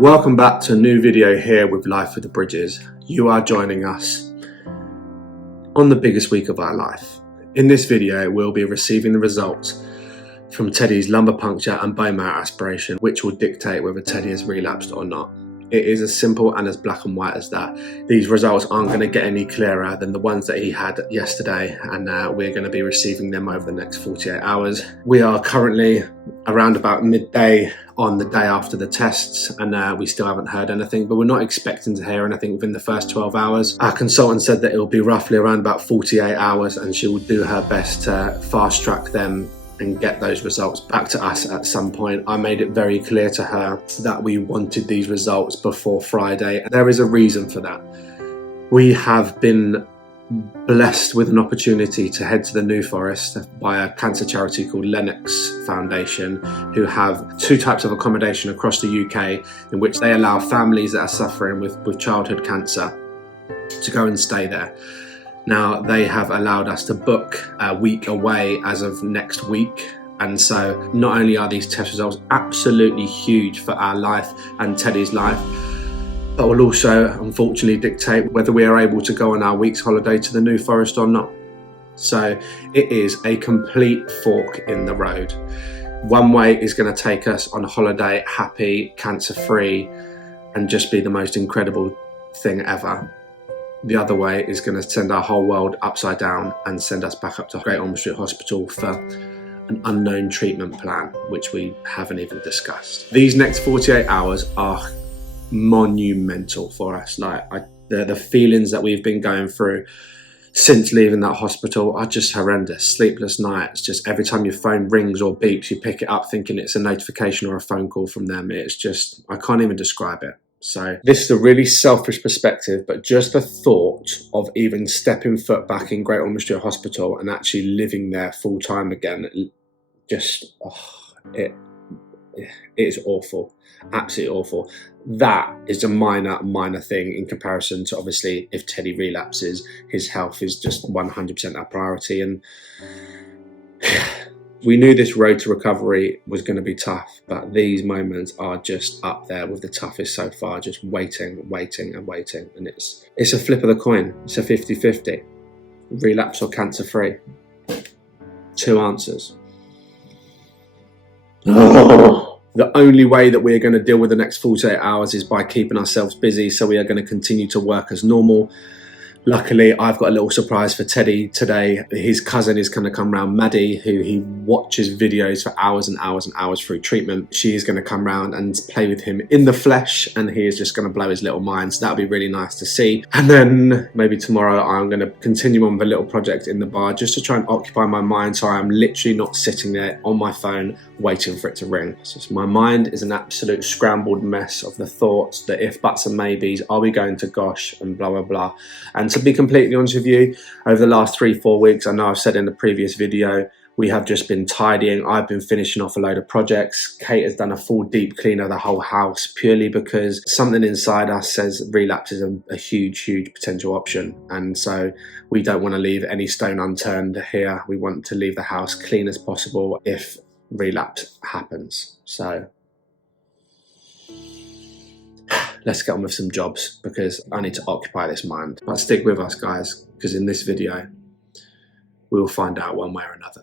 Welcome back to a new video here with Life with the Bridges. You are joining us on the biggest week of our life. In this video, we'll be receiving the results from Teddy's lumbar puncture and bone marrow aspiration, which will dictate whether Teddy has relapsed or not. It is as simple and as black and white as that. These results aren't going to get any clearer than the ones that he had yesterday, and we're going to be receiving them over the next 48 hours. We are currently around about midday on the day after the tests, and we still haven't heard anything, but we're not expecting to hear anything within the first 12 hours. Our consultant said that it will be roughly around about 48 hours, and she will do her best to fast track them and get those results back to us at some point. I made it very clear to her that we wanted these results before Friday, and there is a reason for that. We have been blessed with an opportunity to head to the New Forest by a cancer charity called Lennox Foundation, who have two types of accommodation across the UK in which they allow families that are suffering with childhood cancer to go and stay there. Now, they have allowed us to book a week away as of next week. And so not only are these test results absolutely huge for our life and Teddy's life, but will also unfortunately dictate whether we are able to go on our week's holiday to the New Forest or not. So it is a complete fork in the road. One way is going to take us on a holiday happy, cancer-free, and just be the most incredible thing ever. The other way is going to send our whole world upside down and send us back up to Great Ormond Street Hospital for an unknown treatment plan, which we haven't even discussed. These next 48 hours are monumental for us. The feelings that we've been going through since leaving that hospital are just horrendous. Sleepless nights, just every time your phone rings or beeps, you pick it up thinking it's a notification or a phone call from them. It's just, I can't even describe it. So this is a really selfish perspective, but just the thought of even stepping foot back in Great Ormond Street Hospital and actually living there full time again, just, it is awful, absolutely awful. That is a minor thing in comparison to, obviously, if Teddy relapses, his health is just 100% our priority. And we knew this road to recovery was going to be tough, but these moments are just up there with the toughest so far, just waiting. And it's a flip of the coin. It's a 50-50. Relapse or cancer-free. Two answers. The only way that we're going to deal with the next 48 hours is by keeping ourselves busy, so we are going to continue to work as normal. Luckily, I've got a little surprise for Teddy today. His cousin is going to come round, Maddie, who he watches videos for hours and hours and hours through treatment. She is going to come round and play with him in the flesh, and he is just going to blow his little mind. So that'll be really nice to see. And then maybe tomorrow I'm going to continue on with a little project in the bar just to try and occupy my mind, so I'm literally not sitting there on my phone waiting for it to ring. So my mind is an absolute scrambled mess of the thoughts, the if, buts and maybes. Are we going to gosh and blah, blah, blah. And to be completely honest with you, over the last 3-4 weeks, I know I've said in the previous video, we have just been tidying. I've been finishing off a load of projects. Kate has done a full deep clean of the whole house purely because something inside us says relapse is a huge potential option. And so we don't want to leave any stone unturned here. We want to leave the house clean as possible if relapse happens. So let's get on with some jobs because I need to occupy this mind. But stick with us, guys, because in this video, we'll find out one way or another.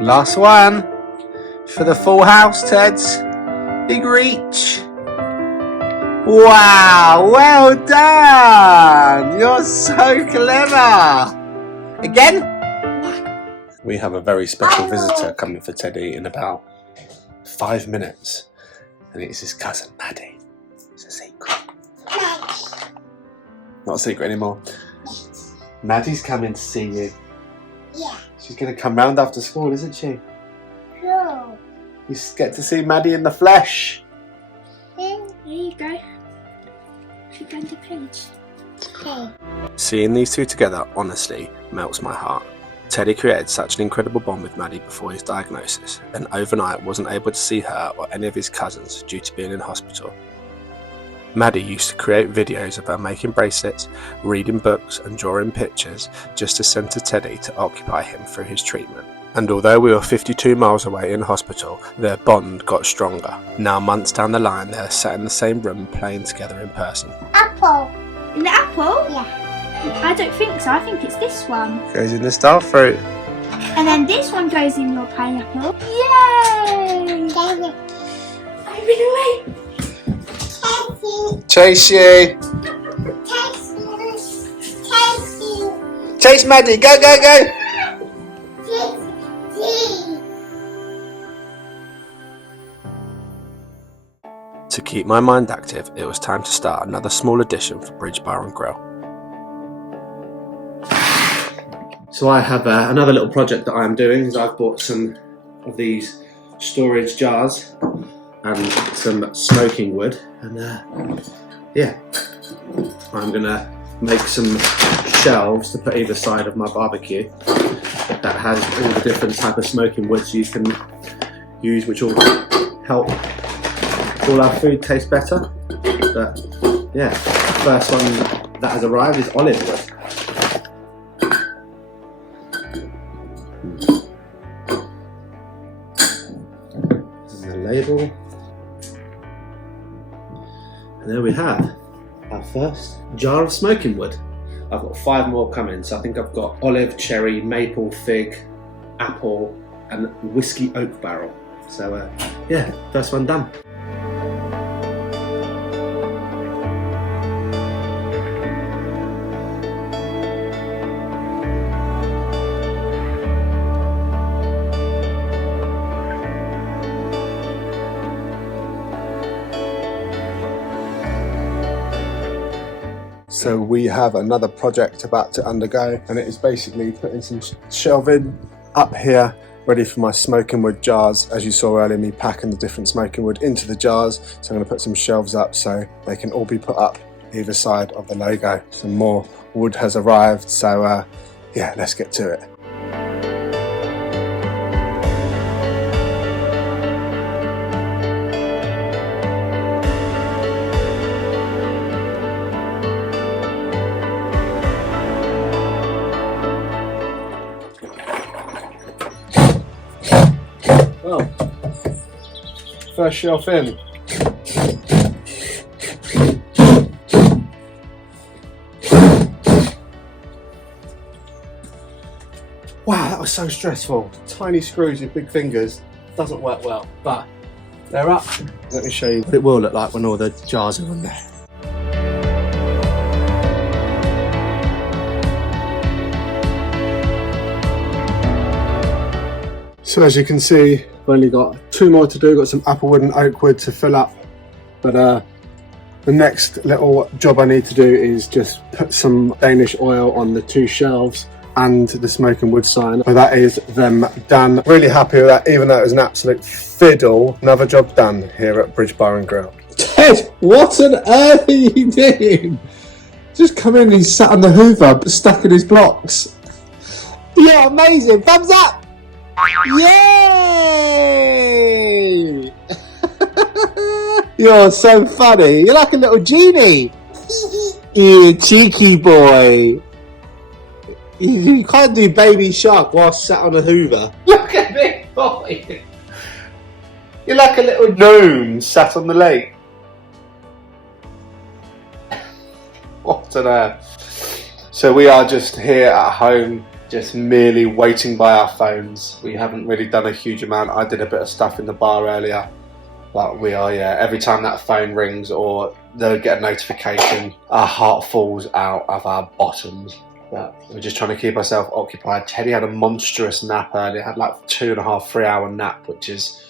Last one for the full house, Teds. Big reach. Wow, well done. You're so clever. Again? We have a very special visitor coming for Teddy in about 5 minutes. And it's his cousin, Maddie. It's a secret. Not a secret anymore. Maddie's coming to see you. Yeah. She's going to come round after school, isn't she? Cool. You get to see Maddie in the flesh. Here you go. Flip down the page. Okay. Seeing these two together, honestly, melts my heart. Teddy created such an incredible bond with Maddie before his diagnosis, and overnight wasn't able to see her or any of his cousins due to being in hospital. Maddie used to create videos of her making bracelets, reading books and drawing pictures just to send to Teddy to occupy him through his treatment. And although we were 52 miles away in hospital, their bond got stronger. Now months down the line, they're sat in the same room playing together in person. Apple. In the apple? Yeah. I don't think so, I think it's this one. Goes in the star fruit. And then this one goes in your pineapple. Yay! David. I'm running away. Chase you. Chase you! Chase you. Chase you. Chase Maddie, go, go, go! To keep my mind active, it was time to start another small addition for Bridge Bar and Grill. So I have another little project that I am doing is I've bought some of these storage jars and some smoking wood, and yeah, I'm gonna make some shelves to put either side of my barbecue that has all the different type of smoking woods you can use, which will help all our food taste better. But yeah, the first one that has arrived is olive wood. This is a label. And there we have our first jar of smoking wood. I've got 5 more coming, so I think I've got olive, cherry, maple, fig, apple, and whiskey oak barrel. So yeah, first one done. So we have another project about to undergo, and it is basically putting some shelving up here ready for my smoking wood jars. As you saw earlier, me packing the different smoking wood into the jars. So I'm going to put some shelves up so they can all be put up either side of the logo. Some more wood has arrived, so yeah, let's get to it. Well, first shelf in. Wow, that was so stressful. Tiny screws with big fingers. Doesn't work well, but they're up. Let me show you what it will look like when all the jars are on there. So as you can see, I've only got 2 more to do. Got some apple wood and oak wood to fill up. But the next little job I need to do is just put some Danish oil on the 2 shelves and the smoking wood sign. So that is them done. Really happy with that, even though it was an absolute fiddle. Another job done here at Bridge Bar and Grill. Ted, what on earth are you doing? Just come in and he's sat on the Hoover stacking his blocks. Yeah, amazing. Thumbs up. Yay! You're so funny. You're like a little genie. You cheeky boy. You can't do baby shark whilst sat on a Hoover. Look at this boy. You're like a little gnome sat on the lake. What on earth? So we are just here at home, just merely waiting by our phones. We haven't really done a huge amount. I did a bit of stuff in the bar earlier, but we are, yeah, every time that phone rings or they'll get a notification, our heart falls out of our bottoms. But we're just trying to keep ourselves occupied. Teddy had a monstrous nap earlier, had like 2.5, 3 hour nap, which is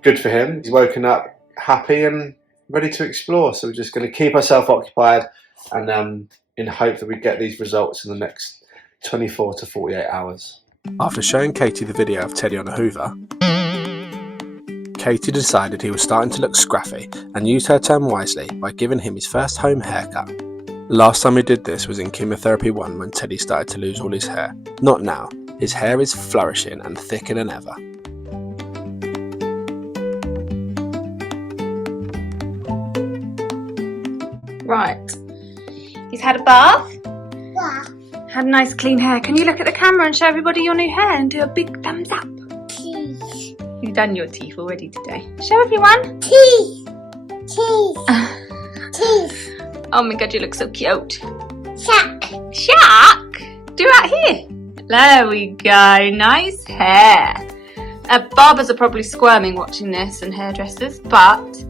good for him. He's woken up happy and ready to explore. So we're just going to keep ourselves occupied and in hope that we get these results in the next 24 to 48 hours. After showing Katie the video of Teddy on a Hoover, Katie decided he was starting to look scruffy and used her term wisely by giving him his first home haircut. Last time we did this was in chemotherapy 1 when Teddy started to lose all his hair. Not now. His hair is flourishing and thicker than ever. Right. He's had a bath. Yeah. Had nice clean hair. Can you look at the camera and show everybody your new hair and do a big thumbs up? Cheese. You've done your teeth already today. Show everyone. Cheese. Cheese. Cheese. Oh my god, you look so cute. Shark. Shark! Do it here. There we go. Nice hair. Barbers are probably squirming watching this and hairdressers, but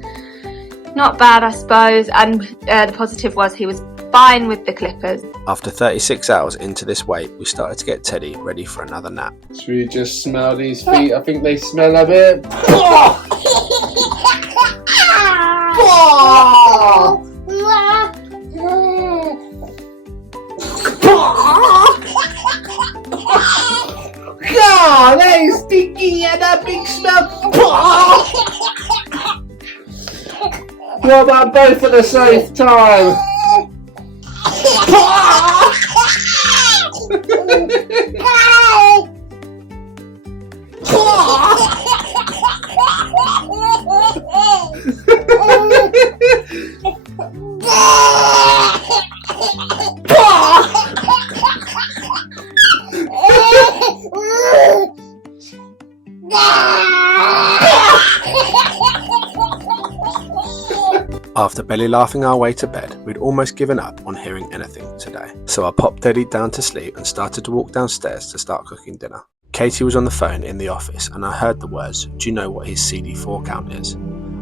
not bad, I suppose. And the positive was he was fine with the clippers. After 36 hours into this wait, we started to get Teddy ready for another nap. Should we just smell these feet? I think they smell a bit. God, that is stinky and that big smell. What about both at the same time? After belly laughing our way to bed, we'd almost given up on hearing anything today. So I popped Teddy down to sleep and started to walk downstairs to start cooking dinner. Katie was on the phone in the office and I heard the words, "Do you know what his CD4 count is?"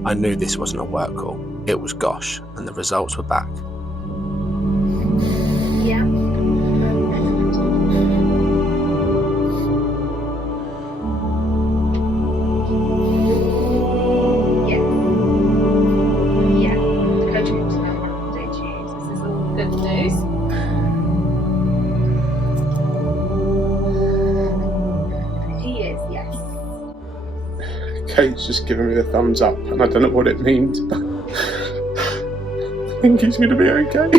I knew this wasn't a work call. It was gosh, and the results were back. Yeah. Good news. He is, yes. Kate's just giving me the thumbs up, and I don't know what it means. I think he's going to be okay.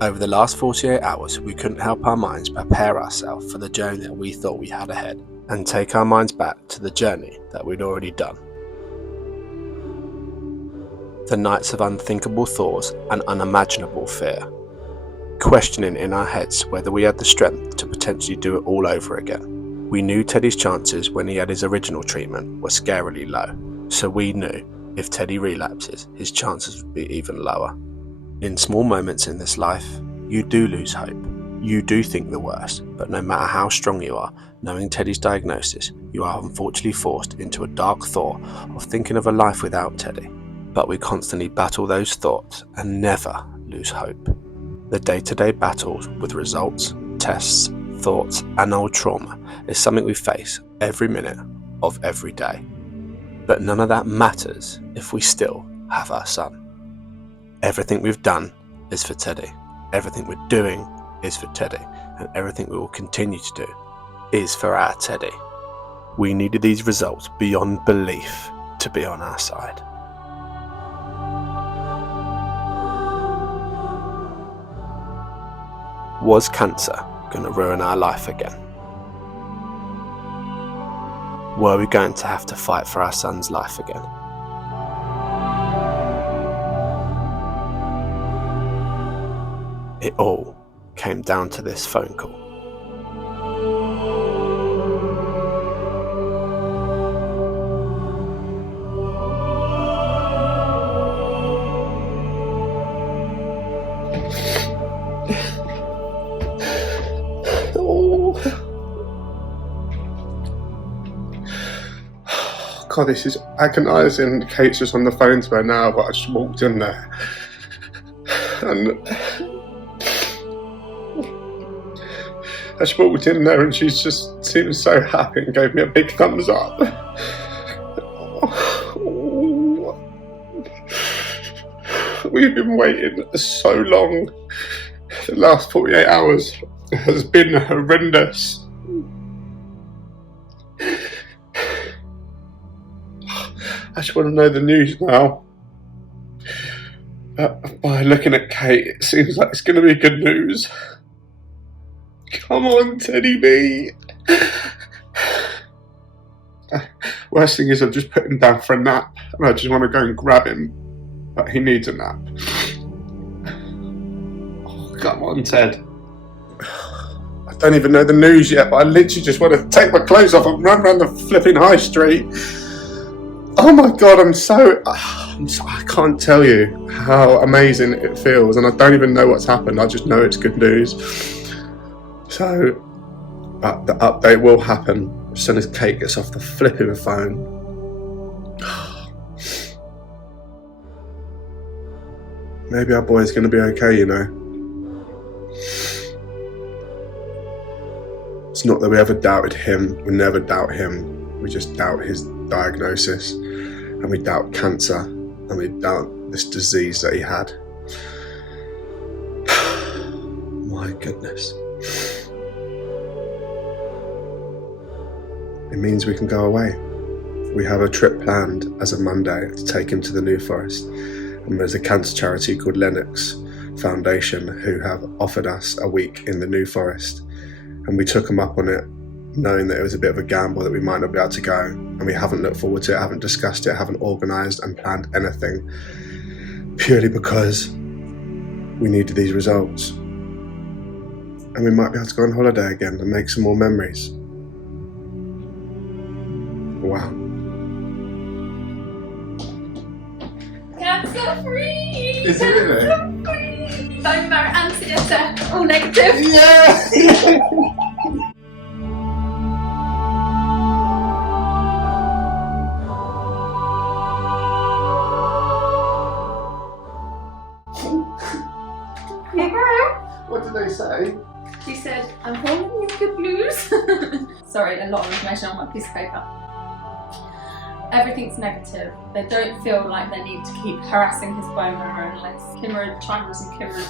Over the last 48 hours, we couldn't help our minds prepare ourselves for the journey that we thought we had ahead, and take our minds back to the journey that we'd already done. The nights of unthinkable thoughts and unimaginable fear, questioning in our heads whether we had the strength to potentially do it all over again. We knew Teddy's chances when he had his original treatment were scarily low, so we knew if Teddy relapses, his chances would be even lower. In small moments in this life, you do lose hope. You do think the worst, but no matter how strong you are, knowing Teddy's diagnosis, you are unfortunately forced into a dark thought of thinking of a life without Teddy. But we constantly battle those thoughts and never lose hope. The day-to-day battles with results, tests, thoughts and old trauma is something we face every minute of every day. But none of that matters if we still have our son. Everything we've done is for Teddy. Everything we're doing is for Teddy. And everything we will continue to do is for our Teddy. We needed these results beyond belief to be on our side. Was cancer going to ruin our life again? Were we going to have to fight for our son's life again? It all came down to this phone call. God, this is agonising. Kate's just on the phone to her now, but I just walked in there. And I just walked in there and she just seemed so happy and gave me a big thumbs up. We've been waiting so long. The last 48 hours has been horrendous. I just want to know the news now. by looking at Kate, it seems like it's going to be good news. Come on, Teddy B. Worst thing is I've just put him down for a nap, and I just want to go and grab him, but he needs a nap. Oh, come on, Ted. I don't even know the news yet, but I literally just want to take my clothes off and run around the flipping high street. Oh my God, I can't tell you how amazing it feels, and I don't even know what's happened. I just know it's good news. So, but the update will happen as soon as Kate gets off the flipping phone. Maybe our boy's going to be okay, you know. It's not that we ever doubted him. We never doubt him. We just doubt his diagnosis, and we doubt cancer, and we doubt this disease that he had. My goodness. It means we can go away. We have a trip planned as of Monday to take him to the New Forest, and there's a cancer charity called Lennox Foundation who have offered us a week in the New Forest, and we took them up on it, knowing that it was a bit of a gamble that we might not be able to go, and we haven't looked forward to it, haven't discussed it, haven't organised and planned anything, purely because we needed these results, and we might be able to go on holiday again and make some more memories. Wow. Cancer free! Is it really? Cancer free! Bone marrow and CSF, all negative. Yeah! What did they say? She said, I'm holding you good news. Sorry, a lot of information on one piece of paper. Everything's negative. They don't feel like they need to keep harassing his bone marrow unless chimeras and chimeras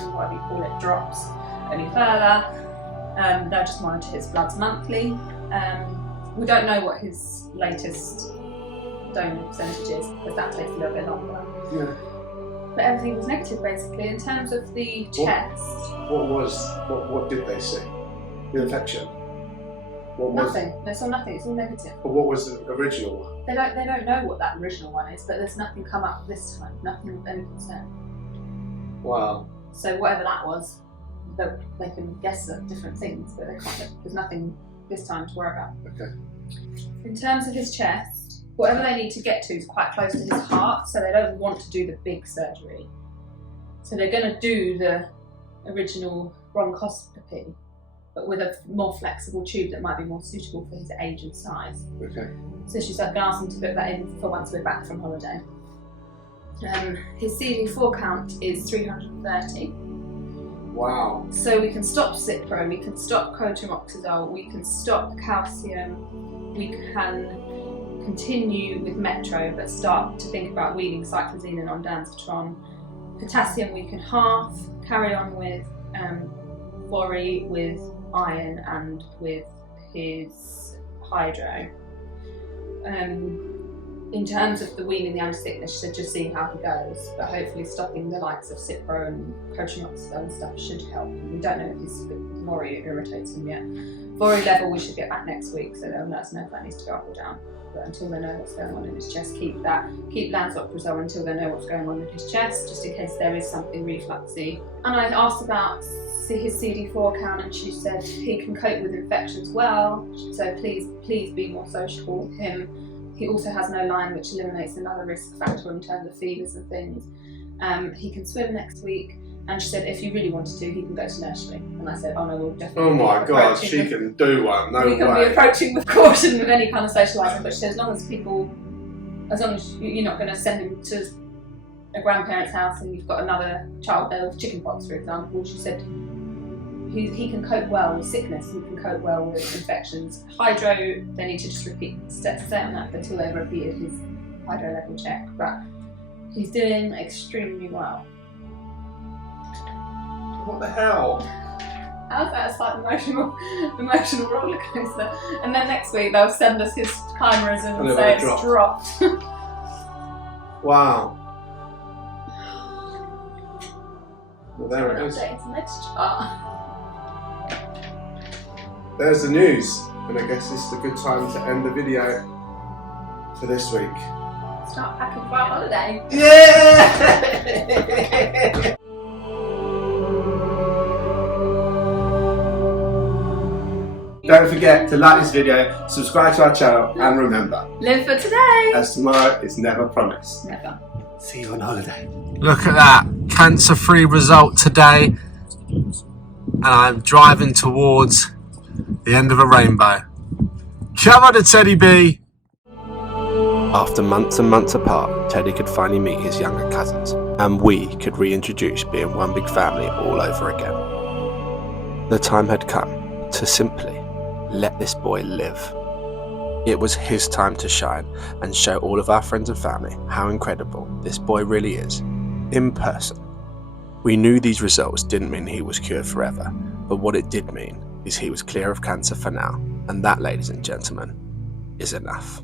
and whatever you call it drops any further. They'll just monitor his bloods monthly. We don't know what his latest donor percentage is because that takes a little bit longer. Yeah. But everything was negative basically. In terms of the chest, What did they see? The infection? What was nothing. They saw nothing. It's all negative. But what was the original one? They don't know what that original one is, but there's nothing come up this time. Nothing of any concern. Wow. So whatever that was, they can guess at different things, but they can't. There's nothing this time to worry about. Okay. In terms of his chest, whatever they need to get to is quite close to his heart, so they don't want to do the big surgery. So they're going to do the original bronchoscopy, but with a more flexible tube that might be more suitable for his age and size. Okay. So she's going to ask them to book that in for once we're back from holiday. His CD4 count is 330. Wow. So we can stop Cipro, we can stop cotrimoxazole, we can stop calcium, we can continue with Metro but start to think about weaning cyclozine and ondansetron. Potassium we can half, carry on with Vori, with iron and with his hydro. In terms of the weaning the anti-sickness, she said just see how he goes, but hopefully stopping the likes of Cipro and cotrimoxazole and stuff should help. We don't know if his Vori irritates him yet. Vori level we should get back next week, so they'll let us know if that needs to go up or down. But until they know what's going on in his chest, keep lansoprazole until they know what's going on in his chest, just in case there is something refluxy. And I asked about his CD4 count, and she said he can cope with infections well, so please be more sociable with him. He also has no Lyme, which eliminates another risk factor in terms of fevers and things. He can swim next week, and she said if you really wanted to, he can go to nursery. And I said, oh no, we'll definitely. Oh my God, she can do one. No way. We can be approaching with caution with any kind of socialising, but she said as long as you're not going to send him to a grandparent's house and you've got another child there with chickenpox, for example, she said he can cope well with sickness, he can cope well with infections. Hydro, they need to just stay on that until they've repeated his hydro level check, but he's doing extremely well. What the hell? How's that a slight emotional roller coaster? And then next week they'll send us his chimeras and say it's dropped. Wow. Well, there it is. Updating the next chart. There's the news, and I guess this is a good time to end the video for this week. Start packing for our holiday. Yeah! Don't forget to like this video, subscribe to our channel, and remember, Live for today. as tomorrow is never promised. Never. See you on holiday. Look at that, cancer-free result today, and I'm driving towards the end of a rainbow. Come on, Teddy B! After months and months apart, Teddy could finally meet his younger cousins, and we could reintroduce being one big family all over again. The time had come to simply let this boy live. It was his time to shine and show all of our friends and family how incredible this boy really is, in person. We knew these results didn't mean he was cured forever, but what it did mean is he was clear of cancer for now, and that, ladies and gentlemen, is enough.